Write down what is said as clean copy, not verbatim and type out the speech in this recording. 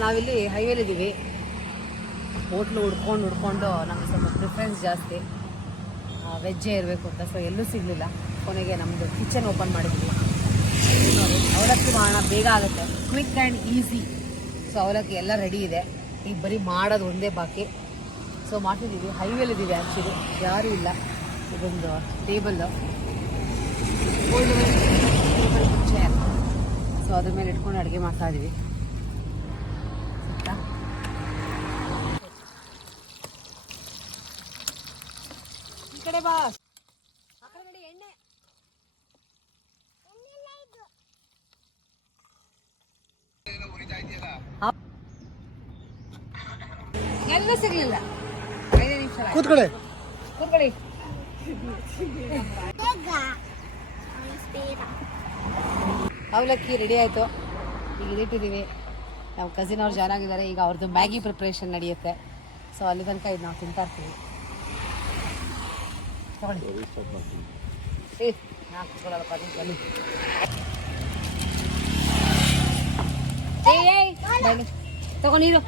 ನಾವಿಲ್ಲಿ ಹೈವೇಲಿದ್ದೀವಿ. ಹೋಟ್ಲು ಹುಡ್ಕೊಂಡು ನಮಗೆ ಸ್ವಲ್ಪ ಪ್ರಿಫರೆನ್ಸ್ ಜಾಸ್ತಿ, ವೆಜ್ಜೇ ಇರಬೇಕು ಅಂತ. ಸೊ ಎಲ್ಲೂ ಸಿಗಲಿಲ್ಲ. ಕೊನೆಗೆ ನಮ್ಮದು ಕಿಚನ್ ಓಪನ್ ಮಾಡಿದ್ವಿ. ನೋಡಿ, ಅವಲಕ್ಕಿ ಮಾಡೋಣ, ಬೇಗ ಆಗುತ್ತೆ, ಕ್ವಿಕ್ ಆ್ಯಂಡ್ ಈಸಿ. ಸೊ ಅವಲಕ್ಕಿ ಎಲ್ಲ ರೆಡಿ ಇದೆ, ಈಗ ಬರೀ ಮಾಡೋದು ಒಂದೇ ಬಾಕಿ. ಸೊ ಮಾಡ್ತಿದ್ದೀವಿ. ಹೈವೇಲಿದ್ದೀವಿ ಆ್ಯಕ್ಚುಲಿ, ಯಾರೂ ಇಲ್ಲ. ಇದೊಂದು ಟೇಬಲ್ಲು, ಚೇರ್. ಸೊ ಅದ್ರ ಮೇಲೆ ಇಟ್ಕೊಂಡು ಅಡುಗೆ ಮಾಡ್ತಾ ಇದ್ದೀವಿ. ಈ ಕಡೆ ಬಾ. ಆ ಕಡೆ ನೋಡಿ, ಎಣ್ಣೆ ಎಲ್ಲೂ ಸಿಗ್ಲಿಲ್ಲ. 5 ನಿಮಿಷ ಕೂತ್ಕೊಳ್ಳಿ. ಅವಲಕ್ಕಿ ರೆಡಿ ಆಯಿತು, ಈಗ ಇದಿಟ್ಟಿದ್ದೀವಿ. ನಮ್ಮ ಕಸಿನ್ ಅವ್ರು ಜಾಯ್ನ್ ಆಗಿದ್ದಾರೆ. ಈಗ ಅವ್ರದ್ದು ಮ್ಯಾಗಿ ಪ್ರಿಪ್ರೇಷನ್ ನಡೆಯುತ್ತೆ. ಸೊ ಅಲ್ಲಿ ತನಕ ಇದು ನಾವು ತಿಂತಾ ಇರ್ತೀವಿ. ತಗೊಳ್ಳಿ. ಹಾಕ್ಕೊಳ್ಳಲ್ಲಪ್ಪ ಬನ್ನಿ. ತಗೋ ನೀರು.